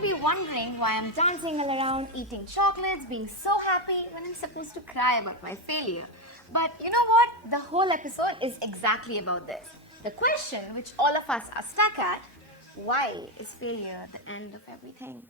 may be wondering why I'm dancing all around, eating chocolates, being so happy when I'm supposed to cry about my failure. But you know what? The whole episode is exactly about this. The question which all of us are stuck at: why is failure the end of everything?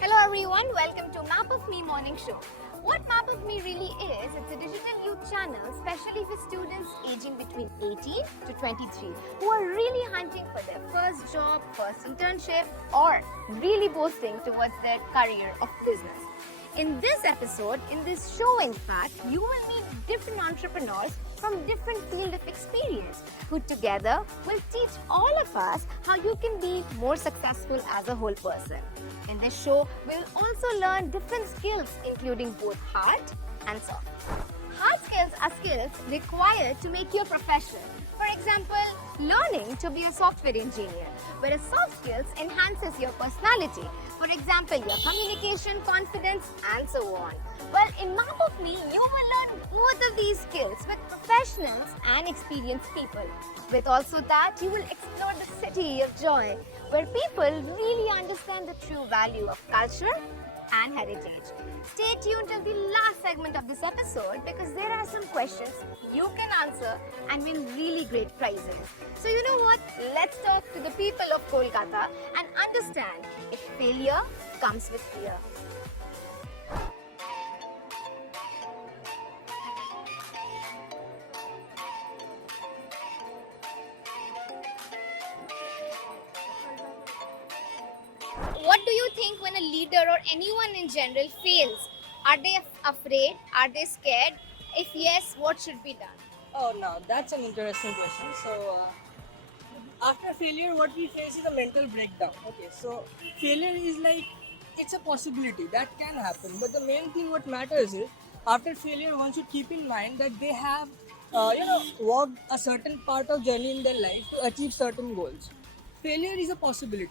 Hello everyone, welcome to Map of Me Morning Show. What Map of Me really is, it's a digital youth channel especially for students aging between 18 to 23 who are really hunting for their first job, first internship, or really boasting towards their career of business. In this episode, in this show in fact, you will meet different entrepreneurs from different field of experience who together will teach all of us how you can be more successful as a whole person. In this show, we'll also learn different skills including both hard and soft. Hard skills are skills required to make you a professional. For example, learning to be a software engineer, whereas soft skills enhances your personality. For example, your communication, confidence, and so on. Well, in Map of Me, you will learn both of these skills with professionals and experienced people. With also that, you will explore the city of joy, where people really understand the true value of culture and heritage. Stay tuned till the last segment of this episode because there are some questions you can answer and win really great prizes. So you know what? Let's talk to the people of Kolkata and understand if failure comes with fear. What do you think when a leader or anyone in general fails? Are they afraid? Are they scared? If yes, what should be done? Oh, no, that's an interesting question. So, after failure, what we face is a mental breakdown. Okay, so failure is like it's a possibility that can happen, but the main thing what matters is after failure, one should keep in mind that they have, walked a certain part of journey in their life to achieve certain goals. Failure is a possibility,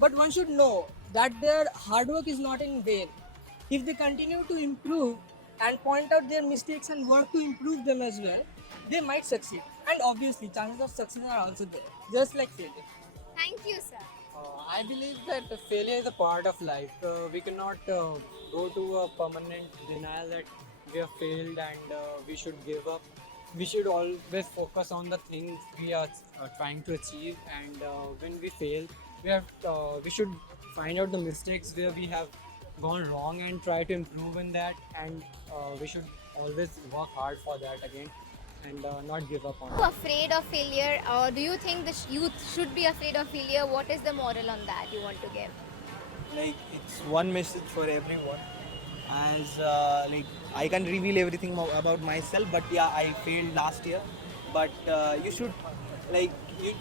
but one should know that their hard work is not in vain. If they continue to improve and point out their mistakes and work to improve them as well, they might succeed. And obviously, chances of success are also there, just like failure. Thank you, sir. I believe that failure is a part of life. We cannot go to a permanent denial that we have failed and we should give up. We should always focus on the things we are trying to achieve, and when we fail, we should find out the mistakes where we have gone wrong and try to improve in that. And we should always work hard for that again and not give up on Are it. you afraid of failure, or do you think the youth should be afraid of failure? What is the moral on that you want to give? Like it's one message for everyone, as like I can reveal everything about myself, but yeah, I failed last year. But you should, like, you,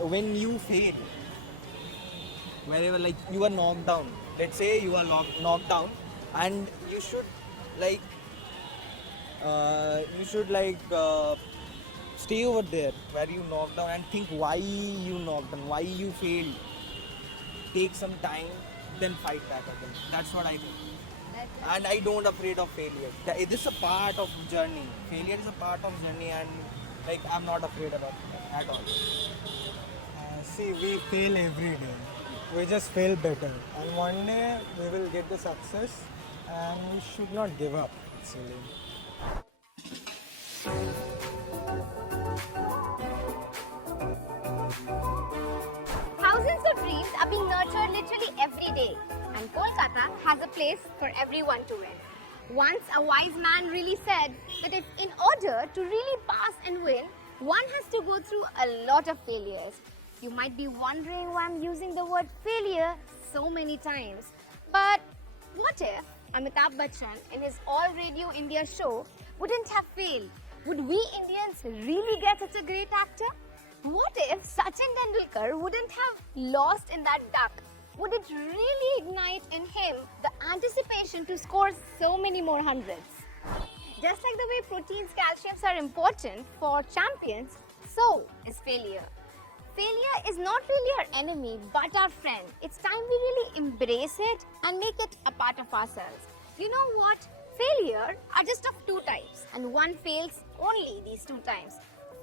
when you fail, wherever, like, you are knocked down, let's say you are knocked down, and you should, like, stay over there where you knocked down and think why you knocked down, why you failed. Take some time, then fight back again. That's what I think. And I don't afraid of failure. It is a part of journey. Failure is a part of journey, and like I'm not afraid about it at all. See, we fail every day. We just fail better. And one day we will get the success and we should not give up. Actually. Thousands of dreams are being nurtured literally every day, and Kolkata has a place for everyone to win. Once a wise man really said that if in order to really pass and win, one has to go through a lot of failures. You might be wondering why I'm using the word failure so many times. But what if Amitabh Bachchan in his All Radio India show wouldn't have failed? Would we Indians really get such a great actor? What if Sachin Tendulkar wouldn't have lost in that duck? Would it really ignite in him the anticipation to score so many more hundreds? Just like the way proteins, calciums are important for champions, so is failure. Failure is not really our enemy but our friend. It's time we really embrace it and make it a part of ourselves. You know what? Failure are just of two types, and one fails only these two times.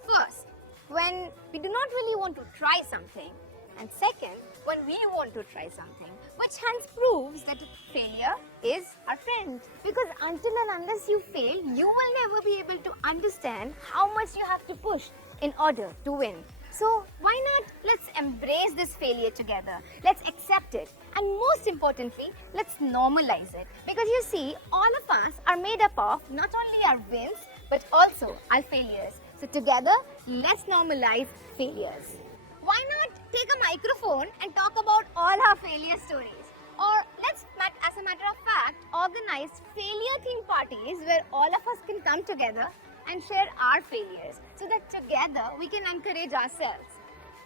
First, when we do not really want to try something, and second, when we want to try something, which hence proves that failure is our friend. Because until and unless you fail, you will never be able to understand how much you have to push in order to win. So why not let's embrace this failure together. Let's accept it. And most importantly, let's normalize it. Because you see, all of us are made up of not only our wins, but also our failures. So together, let's normalize failures. Why not take a microphone and talk about all our failure stories? Or let's, as a matter of fact, organize failure-themed parties where all of us can come together and share our failures so that together we can encourage ourselves.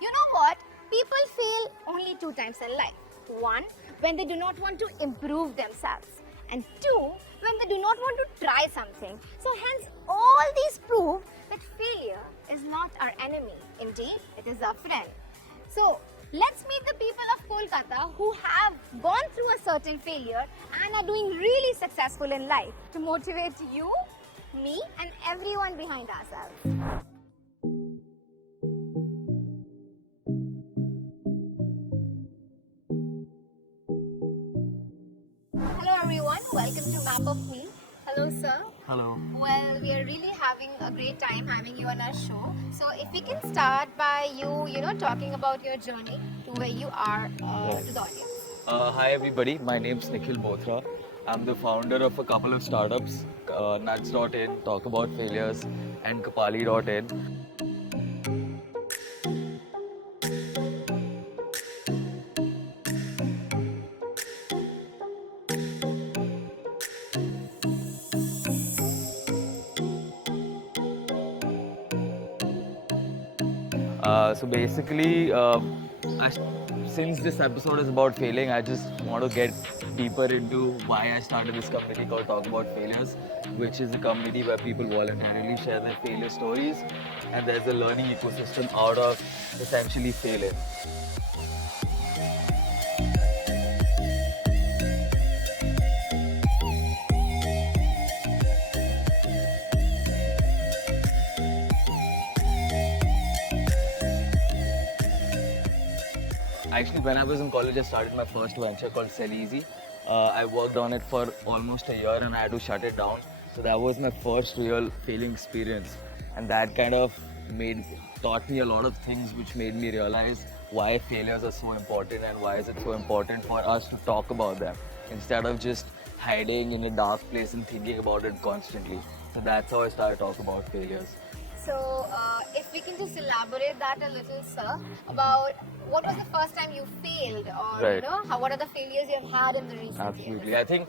You know what? People fail only two times in life. One, when they do not want to improve themselves. And two, when they do not want to try something. So hence, all these prove that failure is not our enemy. Indeed, it is our friend. So let's meet the people of Kolkata who have gone through a certain failure and are doing really successful in life to motivate you, me, and everyone behind ourselves. Hello everyone, welcome to Map of Me. Hello sir. Hello. Well, we are really having a great time having you on our show. So if we can start by you talking about your journey to where you are to the audience. Hi everybody, my name's Nikhil Bothra. I'm the founder of a couple of startups, Nuts.in, Talk About Failures, and Kapali.in. So basically, since this episode is about failing, I just want to get deeper into why I started this community called Talk About Failures, which is a community where people voluntarily share their failure stories, and there's a learning ecosystem out of essentially failing. Actually, when I was in college, I started my first venture called Sell Easy. I worked on it for almost a year and I had to shut it down. So that was my first real failing experience. And that kind of taught me a lot of things which made me realize why failures are so important and why is it so important for us to talk about them instead of just hiding in a dark place and thinking about it constantly. So that's how I started talking about failures. So if we can just elaborate that a little, sir, about what was the first time you failed, or Right. what are the failures you've had in the recent Absolutely. years? I think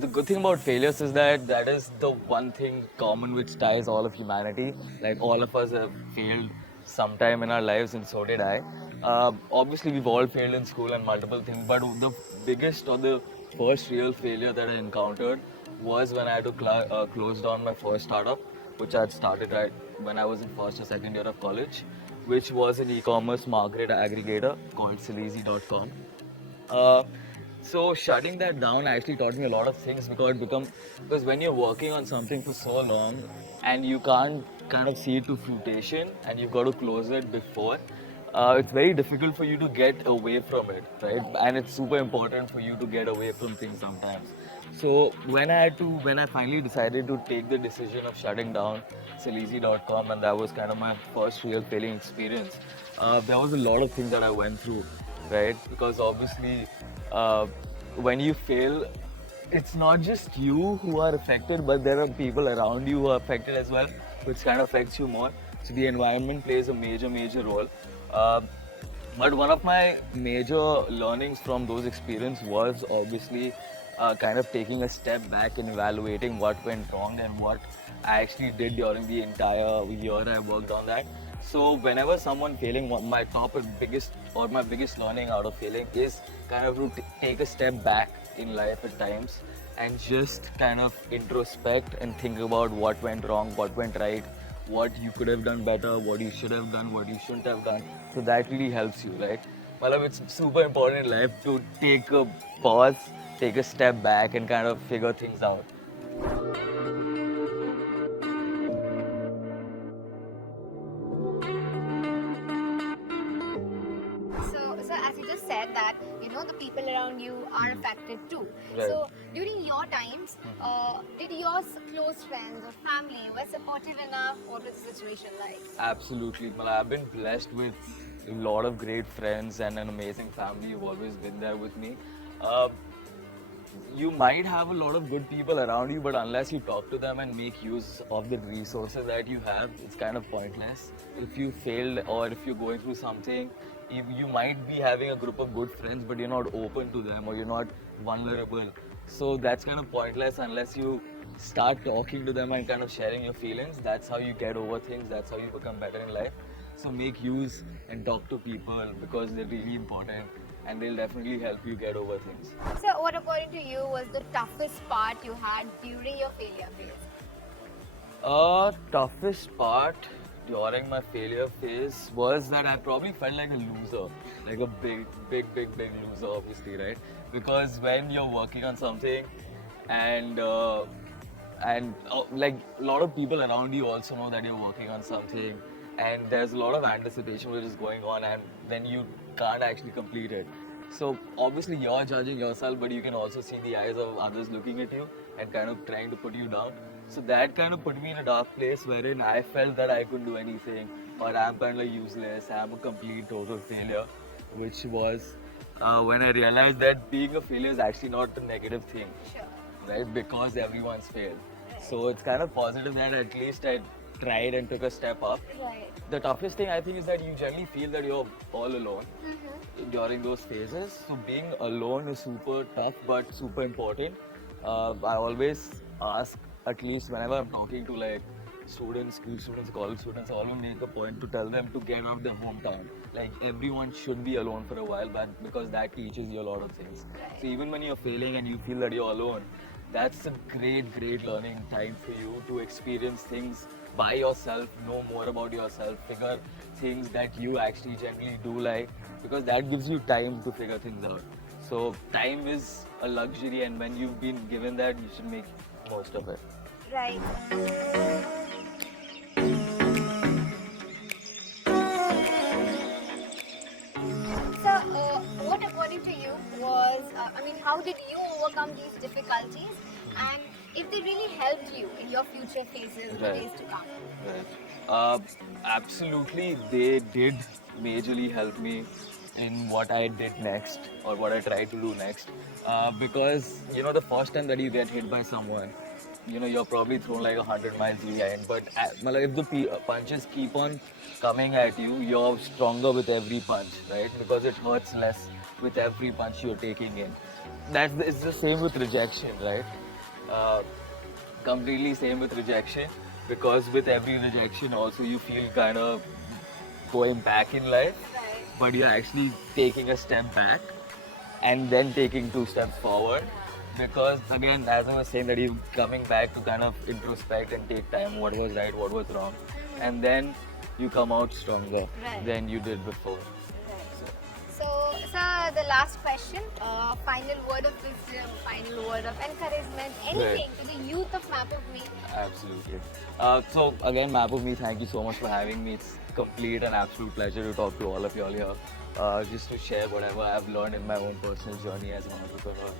the good thing about failures is that is the one thing common which ties all of humanity. Like all of us have failed sometime in our lives, and so did I. Obviously, we've all failed in school and multiple things, but the biggest or the first real failure that I encountered was when I had to close down my first startup, which I had started right when I was in first or second year of college, which was an e-commerce market aggregator called Selleasy.com. So shutting that down actually taught me a lot of things because when you're working on something for so long and you can't kind of see it to fruition and you've got to close it before, it's very difficult for you to get away from it, right? And it's super important for you to get away from things sometimes. So when I finally decided to take the decision of shutting down Selleasy.com, and that was kind of my first real failing experience, there was a lot of things that I went through, right? Because obviously, when you fail, it's not just you who are affected, but there are people around you who are affected as well, which kind of affects you more. So the environment plays a major role. But one of my major learnings from those experiences was obviously kind of taking a step back and evaluating what went wrong and what I actually did during the entire year I worked on that. So whenever someone failing, my biggest learning out of failing is kind of to take a step back in life at times and just kind of introspect and think about what went wrong, what went right, what you could have done better, what you should have done, what you shouldn't have done. So that really helps you, right? Well, it's super important in life to take a pause, take a step back, and kind of figure things out. So as you just said that, you know, the people around you are affected too. Right. So during your times, did your close friends or family were supportive enough? What was the situation like? Absolutely. Well, I've been blessed with a lot of great friends and an amazing family who've always been there with me. Um, you might have a lot of good people around you, but unless you talk to them and make use of the resources that you have, it's kind of pointless. If you failed or if you're going through something, you might be having a group of good friends, but you're not open to them or you're not vulnerable. So that's kind of pointless unless you start talking to them and kind of sharing your feelings. That's how you get over things, that's how you become better in life. So make use and talk to people because they're really important and they'll definitely help you get over things. So what according to you was the toughest part you had during your failure phase? Toughest part during my failure phase was that I probably felt like a loser, like a big loser, obviously, right? Because when you're working on something and like a lot of people around you also know that you're working on something and there's a lot of anticipation which is going on and then you can't actually complete it. So obviously you're judging yourself, but you can also see the eyes of others looking at you and kind of trying to put you down. So that kind of put me in a dark place wherein I felt that I couldn't do anything or I'm kind of useless, I'm a complete total failure, which was when I realized that being a failure is actually not a negative thing, Sure. right? Because everyone's failed. So it's kind of positive that at least I tried and took a step up. Right. The toughest thing I think is that you generally feel that you're all alone during those phases. So being alone is super tough but super important. I always ask, at least whenever I'm talking to like students, school students, college students, I always make a point to tell them to get out of their hometown. Like everyone should be alone for a while, but because that teaches you a lot of things. So even when you're failing and you feel that you're alone, that's a great learning time for you to experience things by yourself, know more about yourself, figure things that you actually generally do like, because that gives you time to figure things out. So time is a luxury, and when you've been given that, you should make most of it. Right. So, what according to you was, how did you overcome these difficulties and if they really helped you in your future phases in the Right. days to come? Right. Absolutely, they did majorly help me in what I did next or what I tried to do next. Because, you know, the first time that you get hit by someone, you know, you're probably thrown like 100 miles behind. But if the punches keep on coming at you, you're stronger with every punch, right? Because it hurts less with every punch you're taking in. It's the same with rejection, right? Completely same with rejection, because with every rejection also you feel kind of going back in life, but you're actually taking a step back and then taking 2 steps forward, because again, as I was saying, that you're coming back to kind of introspect and take time what was right, what was wrong, and then you come out stronger Right. than you did before. So, sir, the last question, final word of wisdom, final word of encouragement, anything to the youth of Map of Me. Absolutely. So again, Map of Me, thank you so much for having me. It's complete and absolute pleasure to talk to all of you all here. Just to share whatever I've learned in my own personal journey as an entrepreneur.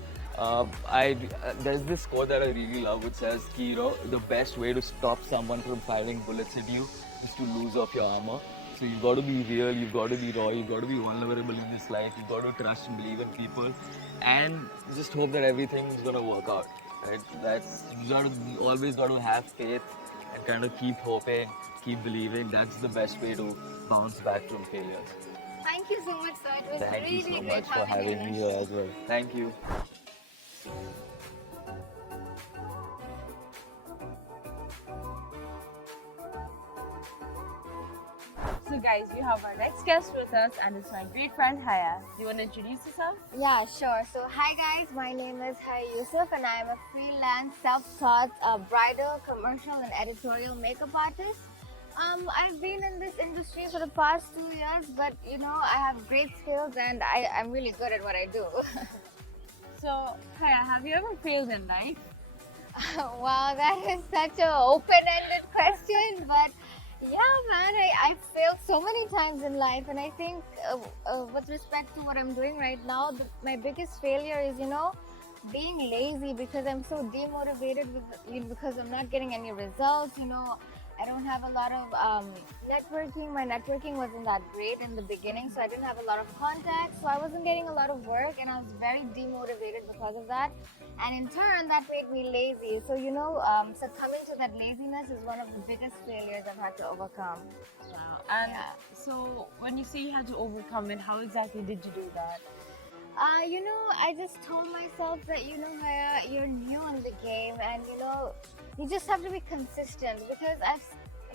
There's this quote that I really love, which says, you know, the best way to stop someone from firing bullets at you is to lose off your armor. So you've got to be real, you've got to be raw, you've got to be vulnerable in this life, you've got to trust and believe in people, and just hope that everything is gonna work out. Right? Always got to have faith and kind of keep hoping, keep believing. That's the best way to bounce back from failures. Thank you so much, sir. It was Thank really you so great much for having me here as well. Thank you. guys, we have our next guest with us, and it's my great friend Haya. Do you want to introduce yourself? Yeah, sure. So, hi guys, my name is Hay Yusuf, and I am a freelance, self-taught bridal, commercial, and editorial makeup artist. I've been in this industry for the past 2 years, but you know, I have great skills and I'm really good at what I do. So, Haya, have you ever failed in life? Wow, that is such an open-ended question, but yeah, man, I failed so many times in life, and I think with respect to what I'm doing right now, my biggest failure is, you know, being lazy because I'm so demotivated because I'm not getting any results. You know, I don't have a lot of networking. My networking wasn't that great in the beginning, so I didn't have a lot of contacts. So I wasn't getting a lot of work, and I was very demotivated because of that. And in turn, that made me lazy. So you know, succumbing to that laziness is one of the biggest failures I've had to overcome. Wow. And Yeah. so, when you say you had to overcome it, how exactly did you do that? You know, I just told myself that, you know, Haya, you're new in the game, and you know, you just have to be consistent because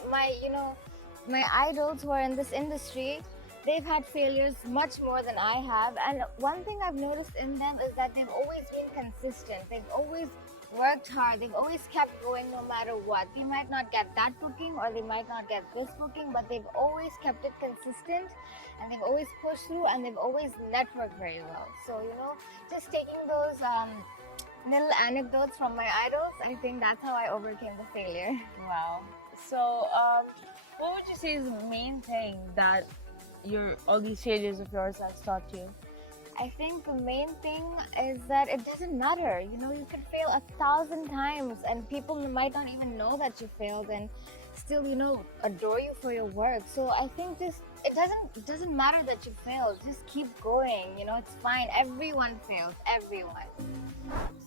my idols who are in this industry, they've had failures much more than I have, and one thing I've noticed in them is that they've always been consistent. They've always worked hard. They've always kept going no matter what. They might not get that booking or they might not get this booking, but they've always kept it consistent, and they've always pushed through, and they've always networked very well. So you know, just taking those little anecdotes from my idols, I think that's how I overcame the failure. Wow. So, what would you say is the main thing that all these failures of yours has taught you? I think the main thing is that it doesn't matter. You know, you could fail 1,000 times and people might not even know that you failed and still, you know, adore you for your work. So I think it doesn't matter that you failed. Just keep going. You know, it's fine. Everyone fails. Everyone.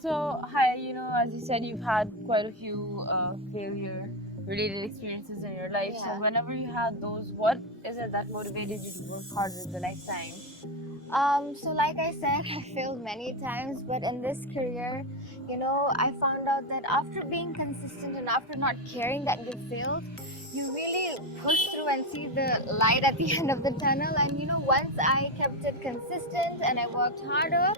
So, Haya, you know, as you said, you've had quite a few failure-related experiences in your life. Yeah. So, whenever you had those, what is it that motivated you to work harder the next time? So like I said, I failed many times, but in this career, you know, I found out that after being consistent and after not caring that you failed, you really push through and see the light at the end of the tunnel. And you know, once I kept it consistent and I worked harder,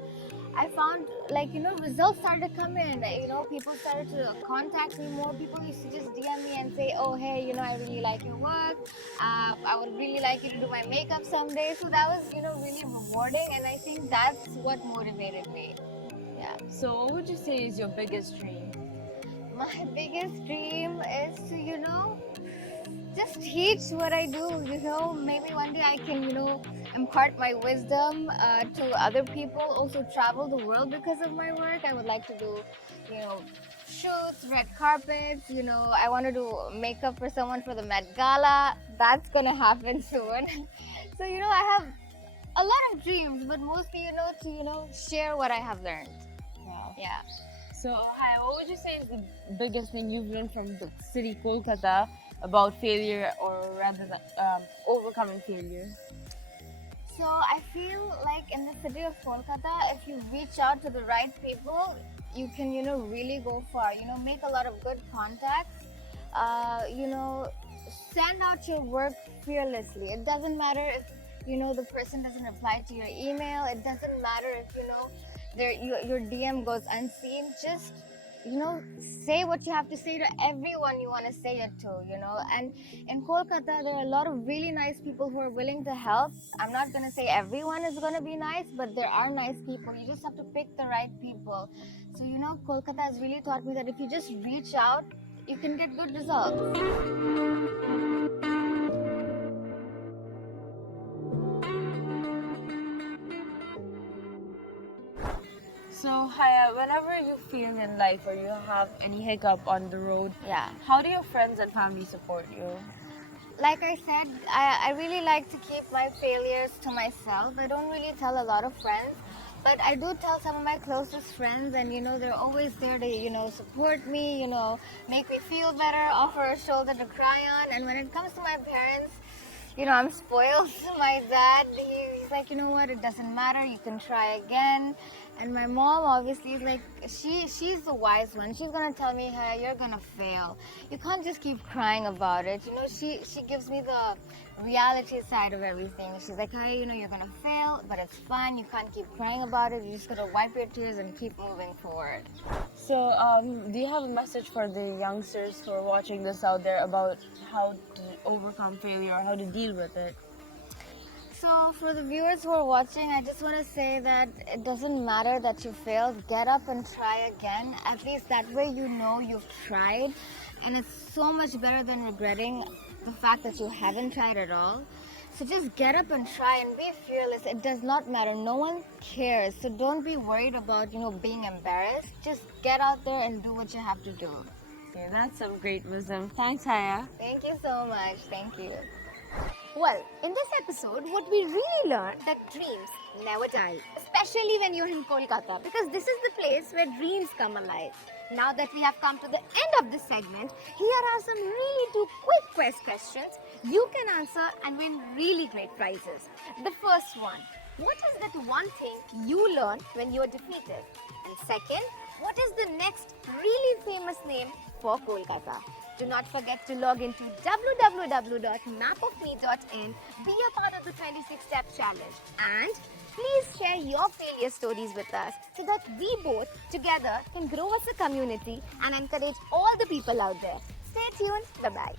I found, like, you know, results started to come in. You know, people started to contact me more. People used to just DM me and say, oh, hey, you know, I really like your work. I would really like you to do my makeup someday. So that was, you know, really rewarding. And I think that's what motivated me. Yeah. So, what would you say is your biggest dream? My biggest dream is to, you know, just teach what I do. You know, maybe one day I can, you know, impart my wisdom to other people. Also travel the world because of my work. I would like to do, you know, shoots, red carpets. You know, I want to do makeup for someone for the Met Gala. That's gonna happen soon. So you know, I have a lot of dreams, but mostly, you know, to, you know, share what I have learned. Wow. Yeah. So, Haya, what would you say is the biggest thing you've learned from the city Kolkata about failure, or rather overcoming failure? So I feel like in the city of Kolkata, if you reach out to the right people, you can, you know, really go far. You know, make a lot of good contacts. You know, send out your work fearlessly. It doesn't matter if, you know, the person doesn't reply to your email. It doesn't matter if, you know, your DM goes unseen. Just, you know, say what you have to say to everyone you want to say it to, you know. And in Kolkata, there are a lot of really nice people who are willing to help. I'm not going to say everyone is going to be nice, but there are nice people. You just have to pick the right people. So, you know, Kolkata has really taught me that if you just reach out, you can get good results. So, Haya, whenever you fail in life or you have any hiccup on the road, Yeah. how do your friends and family support you? Like I said, I really like to keep my failures to myself. I don't really tell a lot of friends, but I do tell some of my closest friends, and you know, they're always there to, you know, support me, you know, make me feel better, offer a shoulder to cry on. And when it comes to my parents, you know, I'm spoiled. My dad, he's like, you know what, it doesn't matter, you can try again. And my mom obviously is like, she's the wise one. She's gonna tell me, hey, you're gonna fail. You can't just keep crying about it. You know, she gives me the reality side of everything. She's like, hey, you know, you're gonna fail, but it's fine. You can't keep crying about it. You just gotta wipe your tears and keep moving forward. So, do you have a message for the youngsters who are watching this out there about how to overcome failure or how to deal with it? So, for the viewers who are watching, I just want to say that it doesn't matter that you failed. Get up and try again. At least that way you know you've tried. And it's so much better than regretting the fact that you haven't tried at all. So just get up and try and be fearless. It does not matter. No one cares. So don't be worried about, you know, being embarrassed. Just get out there and do what you have to do. Okay, that's some great wisdom. Thanks, Haya. Thank you so much. Thank you. Well, in this episode, what we really learned that dreams never die, especially when you're in Kolkata, because this is the place where dreams come alive. Now that we have come to the end of this segment, here are some really two quick questions you can answer and win really great prizes. The first one, what is that one thing you learned when you were defeated? And second, what is the next really famous name for Kolkata? Do not forget to log into www.mapofme.in, be a part of the 26-step challenge, and please share your failure stories with us so that we both together can grow as a community and encourage all the people out there. Stay tuned. Bye-bye.